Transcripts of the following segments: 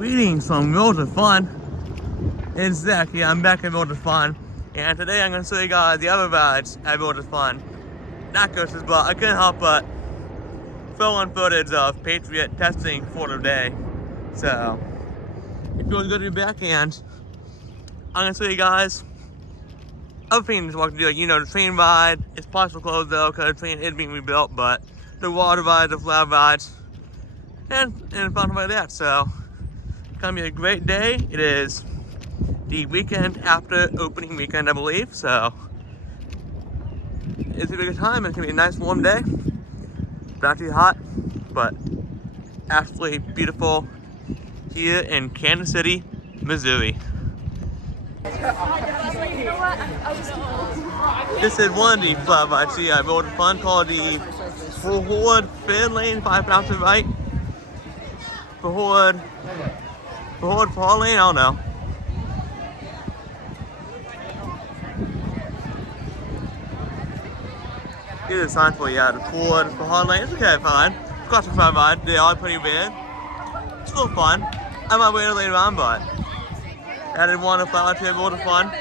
Greetings from World of Fun. It's Zach. Yeah, I'm back at World of Fun. And today I'm going to show you guys the other rides at World of Fun. Not coasters, but I couldn't help but throw on footage of Patriot testing for the day. So, it feels good to be back, and I'm going to show you guys other things what to do. You know, the train ride is partially closed though because the train is being rebuilt, but the water rides, the flat rides, and fun like that. So, it's going to be a great day. It is the weekend after opening weekend, I believe. So, it's a good time. It's going to be a nice warm day. Not too hot, but absolutely beautiful here in Kansas City, Missouri. This is one of the flat rides here at World of Fun called the Forward Fair Lane, if I pronounce it right. Forward Fall Lane, I don't know. Here's a sign for you, the Forward Fall Lane. It's okay, fine. It's got some fun ride. They are pretty big. It's still fun. I might wait later on, but I didn't want to fly out to a World of Fun.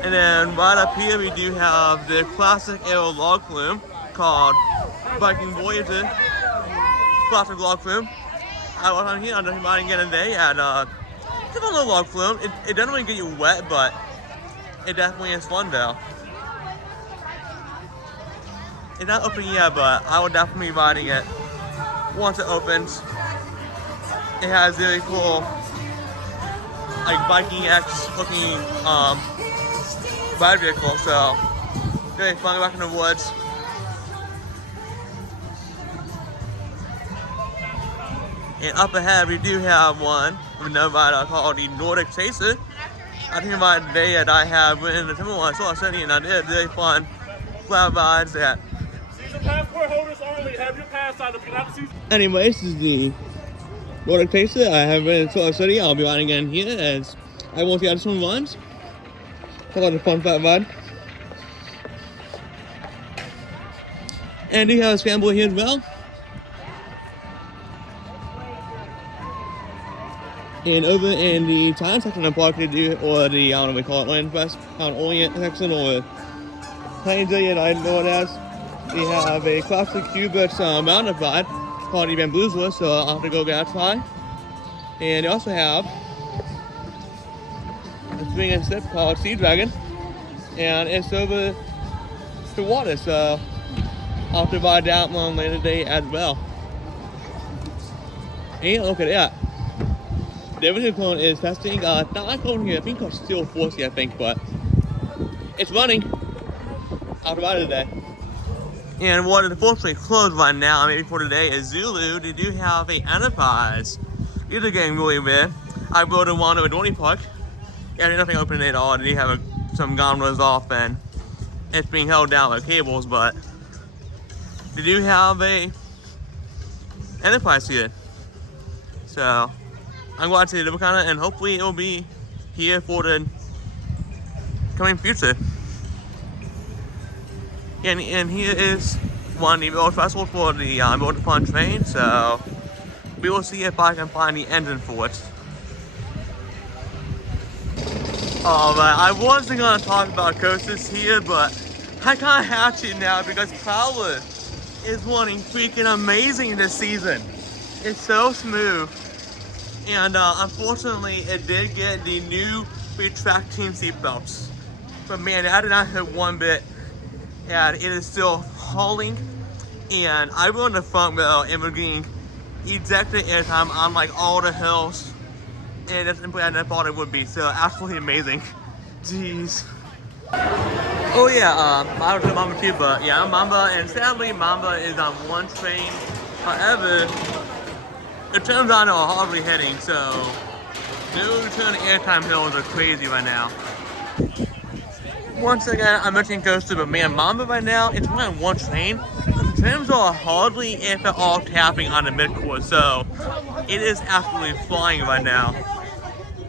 And then right up here we do have the classic aero log flume called Viking Voyager classic log flume. I was on here under riding again today, and it's a little log flume. It doesn't really get you wet, but it definitely is fun though. It's not open yet, but I will definitely be riding it once it opens. It has really cool, like Viking X looking ride vehicle, so really fun back in the woods. And up ahead we do have one with another rider called the Nordic Chaser. I think about the day that I have went in the Timberline, I saw a city, and I did really fun flat rides that. Season passport holders only, have your pass out if you're not a season. Anyway, this is the Nordic Chaser. I have been in Salt City. I'll be riding again here as I want to get some runs. Call it a fun flat ride. And we have a scramble here as well. And over in the town section of the park, they do, or the, I don't know what we call it, Land West, Town Orient section, or Plains Area, I know it as. We have a classic Hubert mountain ride called the Bamboozler, so I'll have to go get that try. And they also have a swing and slip called Sea Dragon, and it's over the water, so I'll have to ride that one later today as well. And look at that. The original clone is testing, not clone here, I think it's still Force, I think, but it's running. I'll ride it today. And what is unfortunately closed right now, maybe for today, is Zulu. They do have a Enterprise. These are getting really big. I rode in one over Dorney Park. Yeah, there's nothing open at all. They do have some gondolas off, and it's being held down by cables, but they do have a Enterprise here. So I'm glad to see it kind of, and hopefully it will be here for the coming future. And here is one of the road festivals for the World of Fun train, so we will see if I can find the engine for it. Alright, I wasn't going to talk about coasters here, but I kind of have to now because Prowler is running freaking amazing this season. It's so smooth. And unfortunately, it did get the new retracting seatbelts. But man, I did not hit one bit. And it is still hauling. And I rode in the front row and we're getting ejected airtime on like all the hills. And that's simply I never thought it would be. So absolutely amazing. Jeez. Oh yeah, I was with Mamba too, but yeah, I'm Mamba. And sadly, Mamba is on one train. However, the turns on are hardly hitting, so no return airtime hills are crazy right now. Once again, I'm mentioning coaster, but man, Mamba right now, it's only on one train. The trains are hardly, if at all, tapping on the midcourse, so it is absolutely flying right now.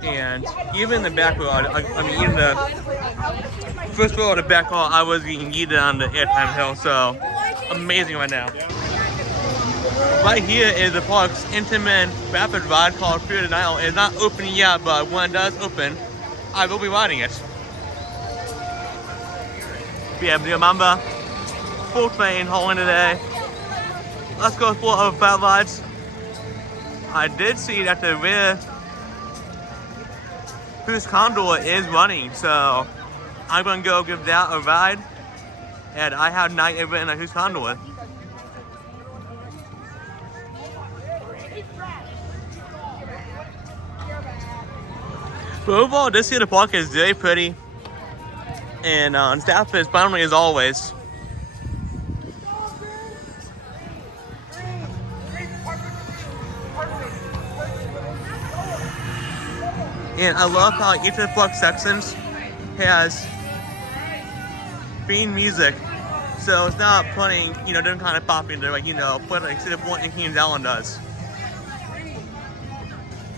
And even in the back row, I mean, even the first row of the back hall, I was getting yeeted on the airtime hill, so amazing right now. Right here is the park's intimate rapid ride called Fear the Nile. It's not open yet, but when it does open, I will be riding it. Yeah, remember, full train hauling today. Let's go for our fat rides. I did see that the rear Goose Condor is running, so I'm gonna go give that a ride. And I have not ever ridden a Goose Condor. But overall, this here the park is very pretty, and staff is friendly as always. And I love how each of the park sections has theme music, so it's not putting, different kind of popular, like, put like Cedar Point and Kings Island does.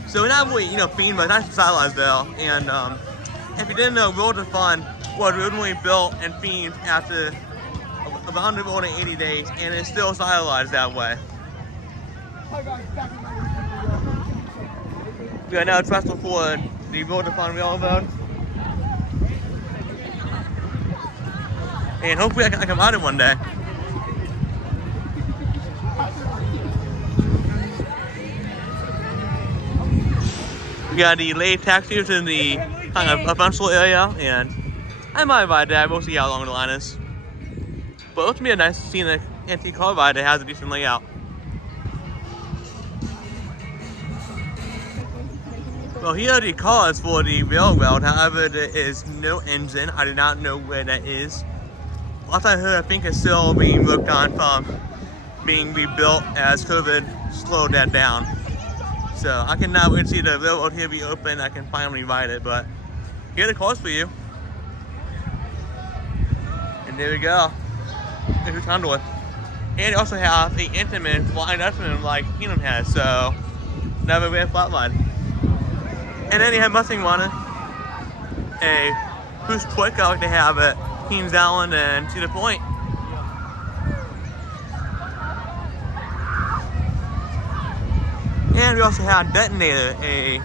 So we're not really, themed, but it's nice and stylized though. And if you didn't know, World of Fun was originally built and themed after around more than 80 days, and it's still stylized that way. We are now trustful for the World of Fun Railroad. And hopefully I can ride it one day. We got the late taxis in the kind of eventual area, and I might ride that. We'll see how long the line is. But it looks to be a nice scenic antique car ride that has a decent layout. Well, here are the cars for the railroad. However, there is no engine. I do not know where that is. Last I heard, I think it's still being worked on from being rebuilt as COVID slowed that down. So I can now see the railroad here be open. I can finally ride it, but here are the cars for you. And there we go. There's your conduit. And you also have the intimate flying Dutchman like Keenum has, so never ran flat ride. And then you have Mustang running a Boost Quick like they have at Kings Island and Cedar Point. And we also have Detonator, a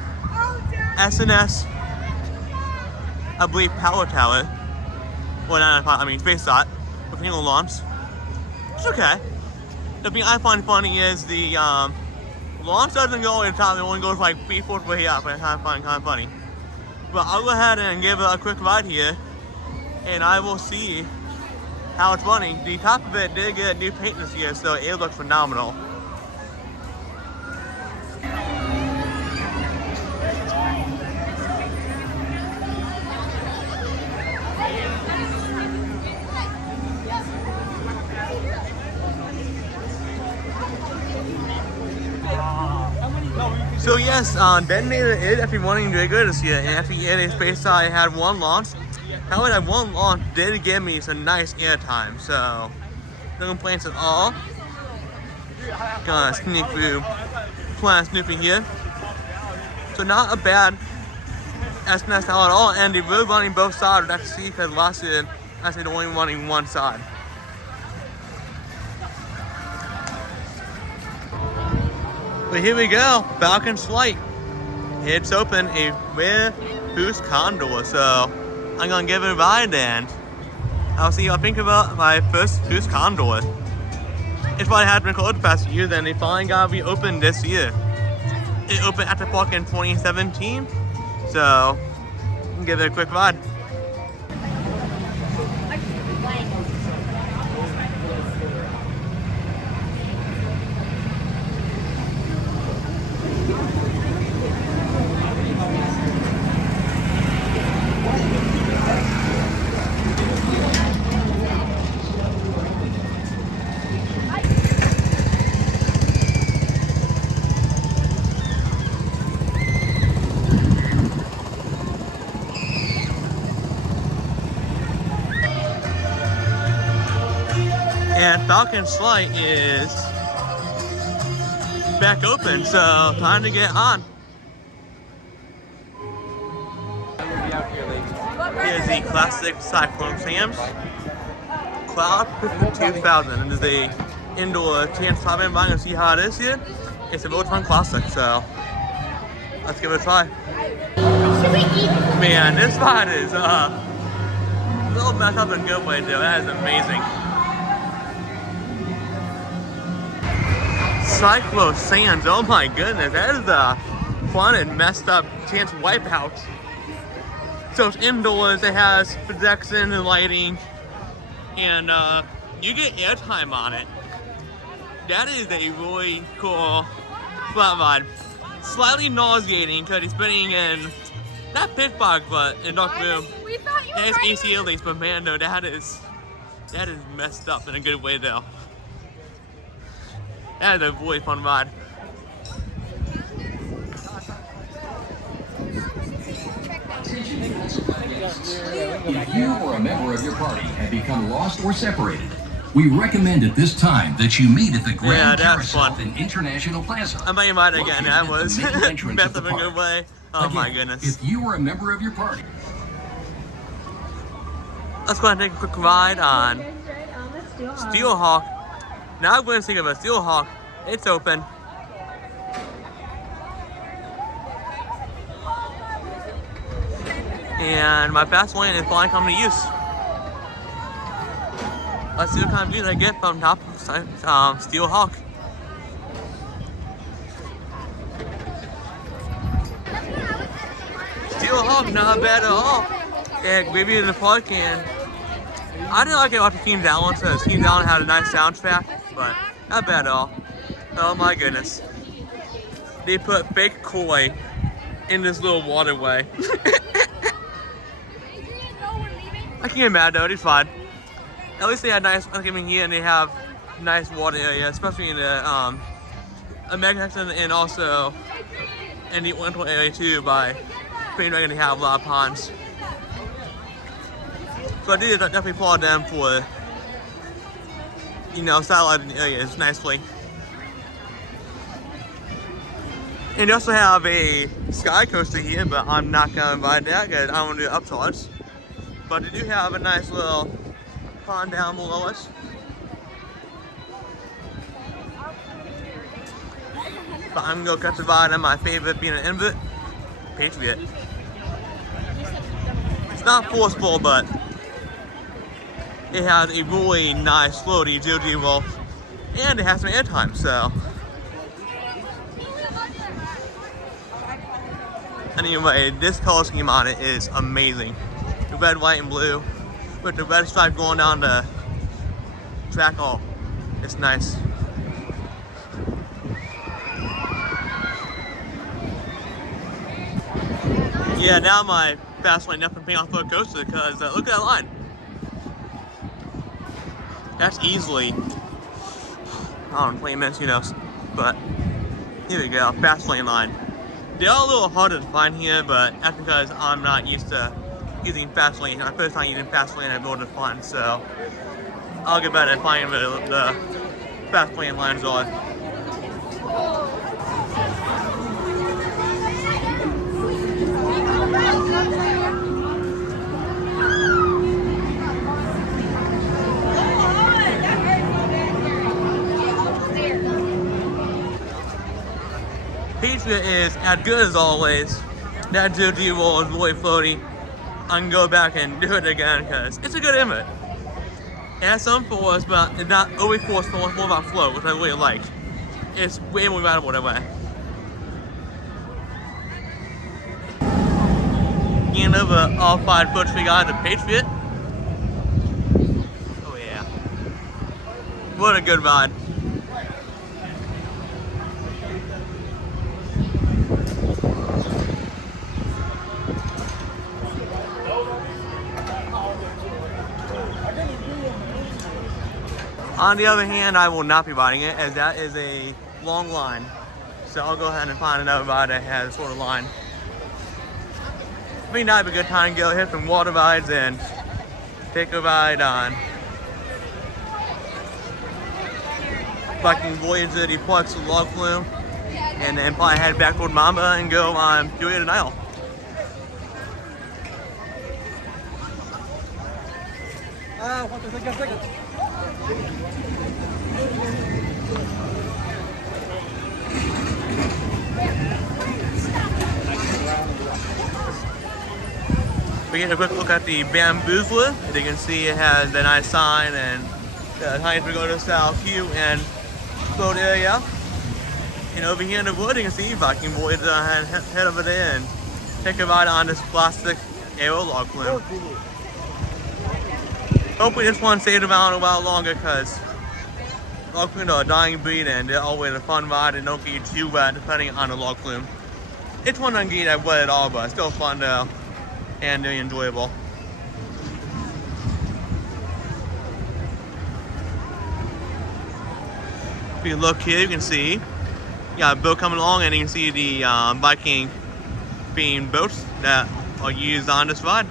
SNS, I believe, power tower. Well, not, space dot with single launch. It's okay. The thing I find funny is the launch doesn't go over the top, it only goes like 3/4 way up, and it's kind of funny. But I'll go ahead and give it a quick ride here, and I will see how it's running. The top of it did get new paint this year, so it looks phenomenal. So yes, Detonator is actually running very good this year, and actually in a space I had one launch. However, that one launch did give me some nice airtime, so no complaints at all. Gonna sneak through Planet Snoopy here. So not a bad SNS style at all, and they were running both sides. That's to see because last year I said only running one side. But here we go, Falcon's Flight. It's open, a rare Boost Condor, so I'm gonna give it a ride and I'll see what I think about my first Boost Condor. It's probably had been closed the past year, then they finally got reopened this year. It opened at the park in 2017, so I'll give it a quick ride. And Falcon's Flight is back open, so time to get on. Here's the classic Cyclone Sam's Cloud 2000. It is a indoor chance top end buying and see how it is here. It's a real fun classic, so let's give it a try. Man, this spot is a little messed up in a good way, though. That is amazing. Cyclone Sands, oh my goodness, that is a fun and messed up chance wipeout. So it's indoors, it has projection and lighting, and you get airtime on it. That is a really cool flat ride. Slightly nauseating because he's spinning in, not pitch black, but in dark blue. And it's AC at least, but man, no, that is messed up in a good way though. That is a really fun ride. If you or a member of your party have become lost or separated, we recommend at this time that you meet at the Grand Carousel in International Plaza. I might invite again. That was messed up in a good way. Oh Again, my goodness. If you or a member of your party. Let's go ahead and take a quick ride on Steelhawk. Now I'm going to think of a Steelhawk. It's open. And my fast lane is finally coming to use. Let's see what kind of views I get from top of Steelhawk. Steelhawk, not bad at all. Yeah, maybe in the park, and I didn't like it off the Team Down, so Team Down had a nice soundtrack, but not bad at all. Oh my goodness. They put fake koi in this little waterway. I can't get mad though, it's fine. At least they had nice coming here, and they have nice water area, especially in the American and also in the Oriental area too. By Green Dragon, they have a lot of ponds. So I did definitely applaud them for, you know, satelliting the areas nicely. And they also have a sky coaster here, but I'm not gonna ride that because I don't want to do upcharge. But they do have a nice little pond down below us. But I'm gonna catch a ride on my favorite being an Invert Patriot. It's not forceful, but it has a really nice floaty GOG wolf, and it has some airtime, so. Anyway, this color scheme on it is amazing. The red, white, and blue, with the red stripe going down the track. Oh, it's nice. Yeah, now my fast lane up and paying off the coaster because look at that line. That's easily, I don't know, 20 minutes, who knows. But here we go, fast lane line. They are a little harder to find here, but that's because I'm not used to using fast lane. My first time using fast lane, I'm able to find, so I'll get better at finding the fast lane lines on. Patriot is as good as always. That GOG roll is really floaty. I can go back and do it again because it's a good Invert. It has some force, but it's not always forceful. It's more about flow, which I really like. It's way more rideable that way. Getting over all 5 foot we got the Patriot. Oh yeah. What a good ride. On the other hand, I will not be riding it, as that is a long line. So I'll go ahead and find another ride that has a shorter line. I mean, that'd be a good time to go hit some water rides and take a ride on Viking Voyager, the Parks of Log Flume, and then probably head back toward Mamba and go on Fury of the Nile. We get a quick look at the Bamboozler. As you can see, it has a nice sign and times we go to South Hugh and float area. And over here in the wood, you can see Viking Voyager head over there and take a ride on this plastic aero log flume. Hopefully this one stays around a while longer because log flumes are a dying breed and they're always a fun ride and don't get you too wet depending on the log flume. It's one doesn't get that wet at all, but it's still fun though and very enjoyable. If you look here, you can see you got a boat coming along, and you can see the Viking themed boats that are used on this ride.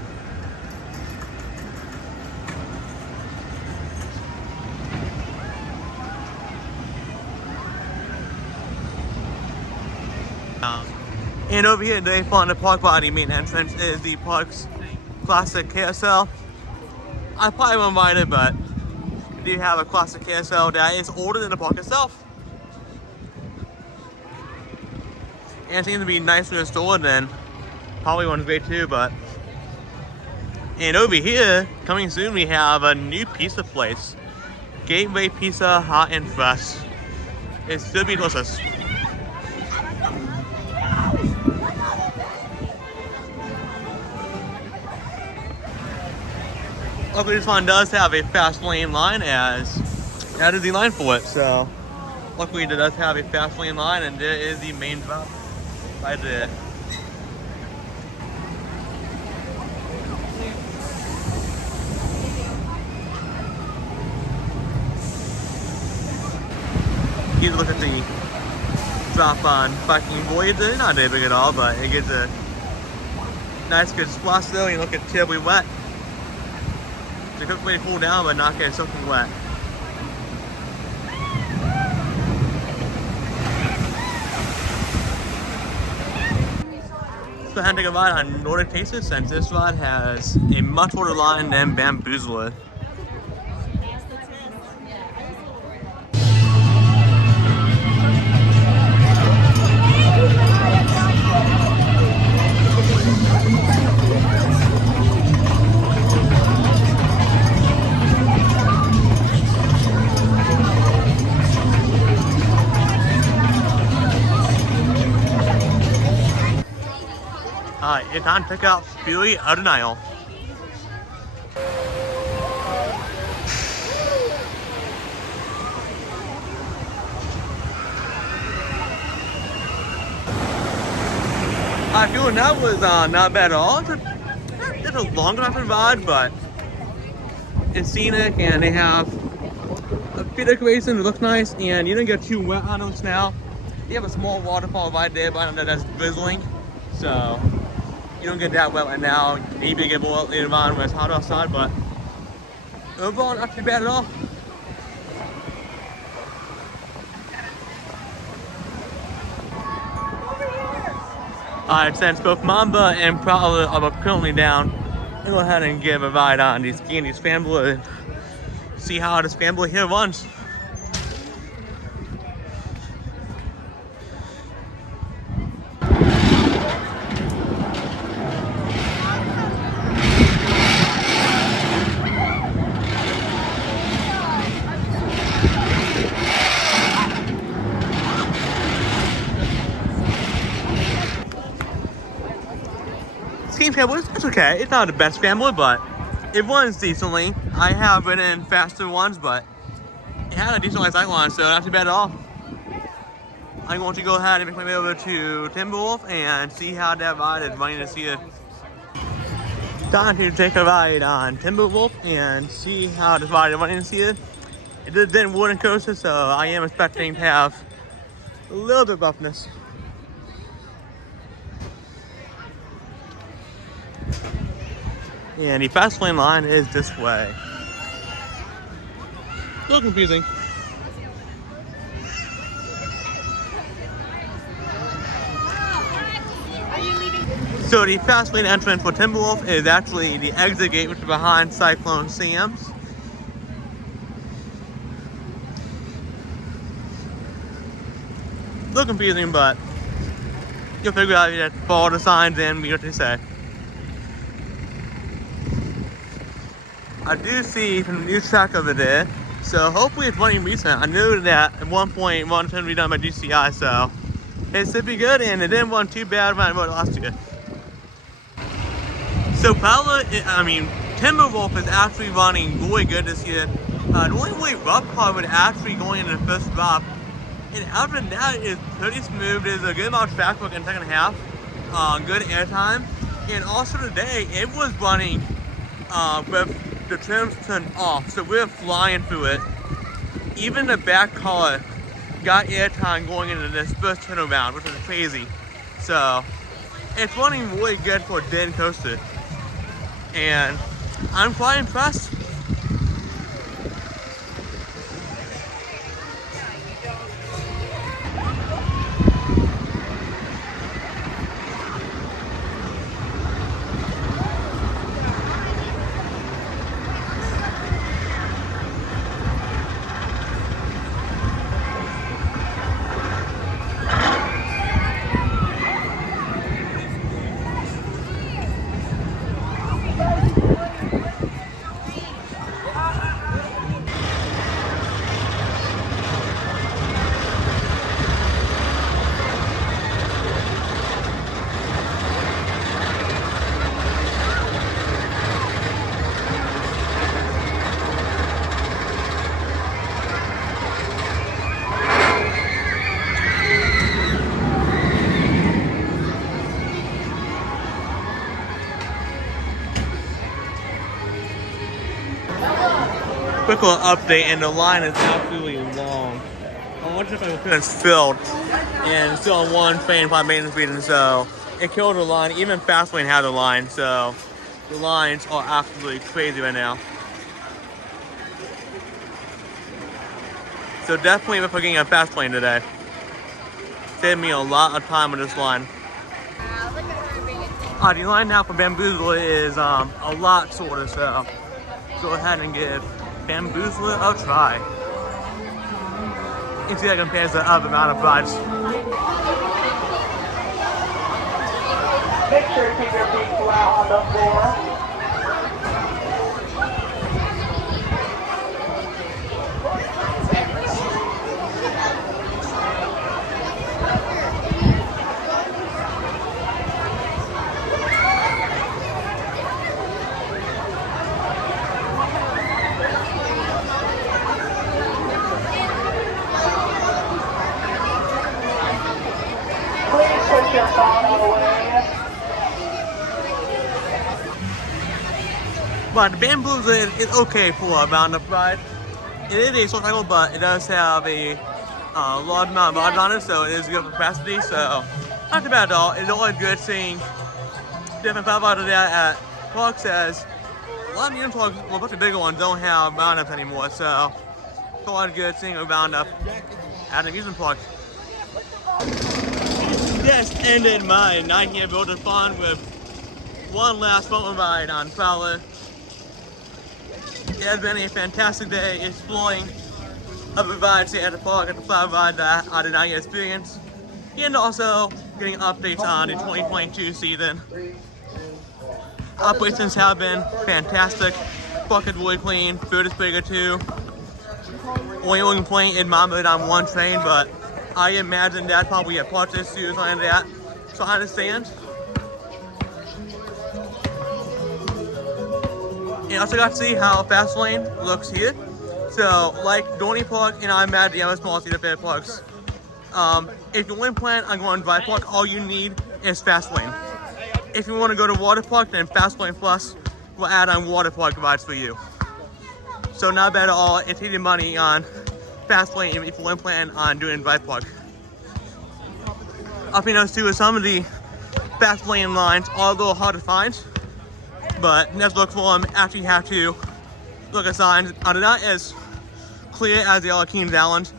And over here today, on the park body main entrance is the park's classic carousel. I probably won't ride it, but we do have a classic carousel that is older than the park itself. And it seems to be nicely restored, and probably one's great too, but. And over here, coming soon, we have a new pizza place. Gateway Pizza Hot and Fresh. It should be delicious. Luckily, this one does have a fast lane line, as that is the line for it. So, luckily, it does have a fast lane line, and there is the main drop right there. You look at the drop on Viking Voyager. Not very big at all, but it gets a nice good splash though. You look at terribly wet. It's a quick way to cool down, but not get soaking wet. So go ahead and take a ride on Nordic Tastes, since this ride has a much shorter line than Bamboozler. It's time to pick out Fury of the Nile. I feel that was not bad at all. It's a longer ride, but it's scenic and they have a few decorations that look nice, and you don't get too wet on them now. You have a small waterfall right there, but I don't know that's drizzling, so you don't get that wet right now. Maybe get more later on when it's hot outside, but overall not too bad at all. Alright, since both Mamba and Prowler are currently down, I'll go ahead and give a ride on the Scandy Scrambler and see how the Scrambler here runs. Scrambler, it's okay. It's not the best Scrambler, but it runs decently. I have been in faster ones, but it had a decent Cyclone, so not too bad at all. I'm going to go ahead and make my way over to Timberwolf and see how that ride is running this year. Time to take a ride on Timberwolf and see how this ride is running this year. It is in wooden coaster, so I am expecting to have a little bit of roughness. And the fast lane line is this way. A little confusing. So the fast lane entrance for Timberwolf is actually the exit gate, which is behind Cyclone Sam's. confusing, but you'll figure out if you follow the signs and what they say. I do see some new track over there, so hopefully it's running recent. I knew that at one point one was going to be done by GCI, so it should be good, and it didn't run too bad when I rode it last year. So Timberwolf is actually running really good this year. The only really rough part was actually going into the first drop. And other than that, it's pretty smooth. There's a good amount of track work in the second half. Good airtime. And also today, it was running with the trims turned off. So we're flying through it. Even the back car got airtime going into this first turnaround, which is crazy. So it's running really good for a dead coaster. And I'm quite impressed. Quick little update, and the line is absolutely long. I wonder if it's filled, and it's still on one train by maintenance reading, so it killed the line. Even Fastlane had a line, so the lines are absolutely crazy right now. So definitely if we're getting a Fastlane today. Saved me a lot of time on this line. The line now for Bamboozler is a lot shorter, so go ahead and give Bamboozler a try. You can see that compares to other amount of rides. Make sure to keep your feet flat on the floor. Your phone away. But the Bamboozler is okay for a roundup ride. It is a short cycle, but it does have a large amount of rides on it, so it is good for capacity. So not too bad at all. It's always good seeing different five out of that at parks, as a lot of the parks, well, a bunch of bigger ones don't have roundups anymore. So it's always good seeing a roundup at an amusement park. Just ended my 9 year builder fun with one last boat ride on Prowler. It has been a fantastic day exploring other rides here at the park, at the flower ride that I did not get experience, and also getting updates on the 2022 season. Operations have been fantastic. Park is really clean, food is pretty good too. Only complaint is Mom is on one train, but I imagine that probably had parts issues on that, so I understand. And also got to see how Fastlane looks here. So, like Dorney Park and I imagine the other small Cedar Fair parks, if you only plan on going to Drive Park, all you need is Fastlane. If you want to go to Water Park, then Fastlane Plus will add on Water Park rides for you. So not bad at all. It's eating money on Fastlane if you want to plan on doing Drive Park. Up in those two is some of the Fastlane lines are a little hard to find, but let's look for them after you have to look at signs. They're not as clear as the other Kings Island.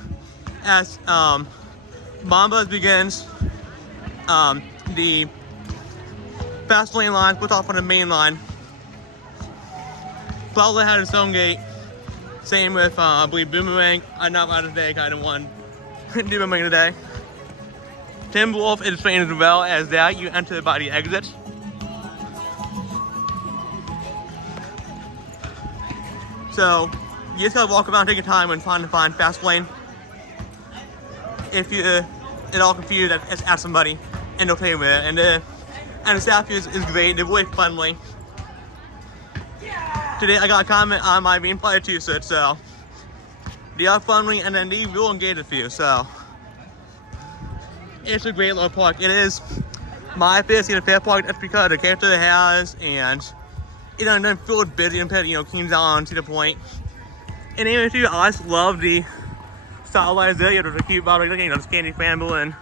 As Mamba begins, the Fastlane line puts off on the main line. Probably had its own gate. Same with, I believe, Boomerang. I not ride today, I didn't want to do Boomerang today. Timberwolf is trained as well as that. You enter by the exit. So you just gotta walk around, take your time, and trying to find fast lane. If you're at all confused, ask somebody, and they'll tell you where. And the staff here is great. They're really friendly. Today I got a comment on my main player t-shirt, so they are friendly, and then they will engage with you. So it's a great little park. It is my favorite Cedar Fair park. That's because of the character it has, and it doesn't feel busy compared to, Kings Island, Cedar Point. And even too, I just love the stylized there. You have to keep about this Candy Famble and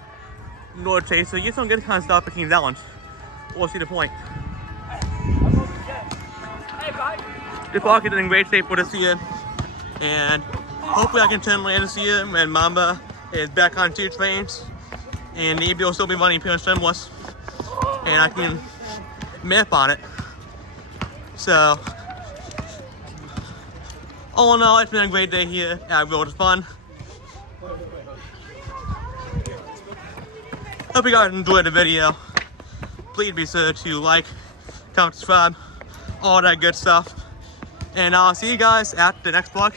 North Chase. So you get some good kind of stuff at Kings Island or Cedar Point. The park is in great shape for this year, and hopefully I can turn land this year when Mamba is back on 2 trains, and maybe will still be running pure swimless, and I can map on it. So, all in all, it's been a great day here at Road is Fun. Hope you guys enjoyed the video. Please be sure to like, comment, subscribe, all that good stuff. And I'll see you guys at the next vlog.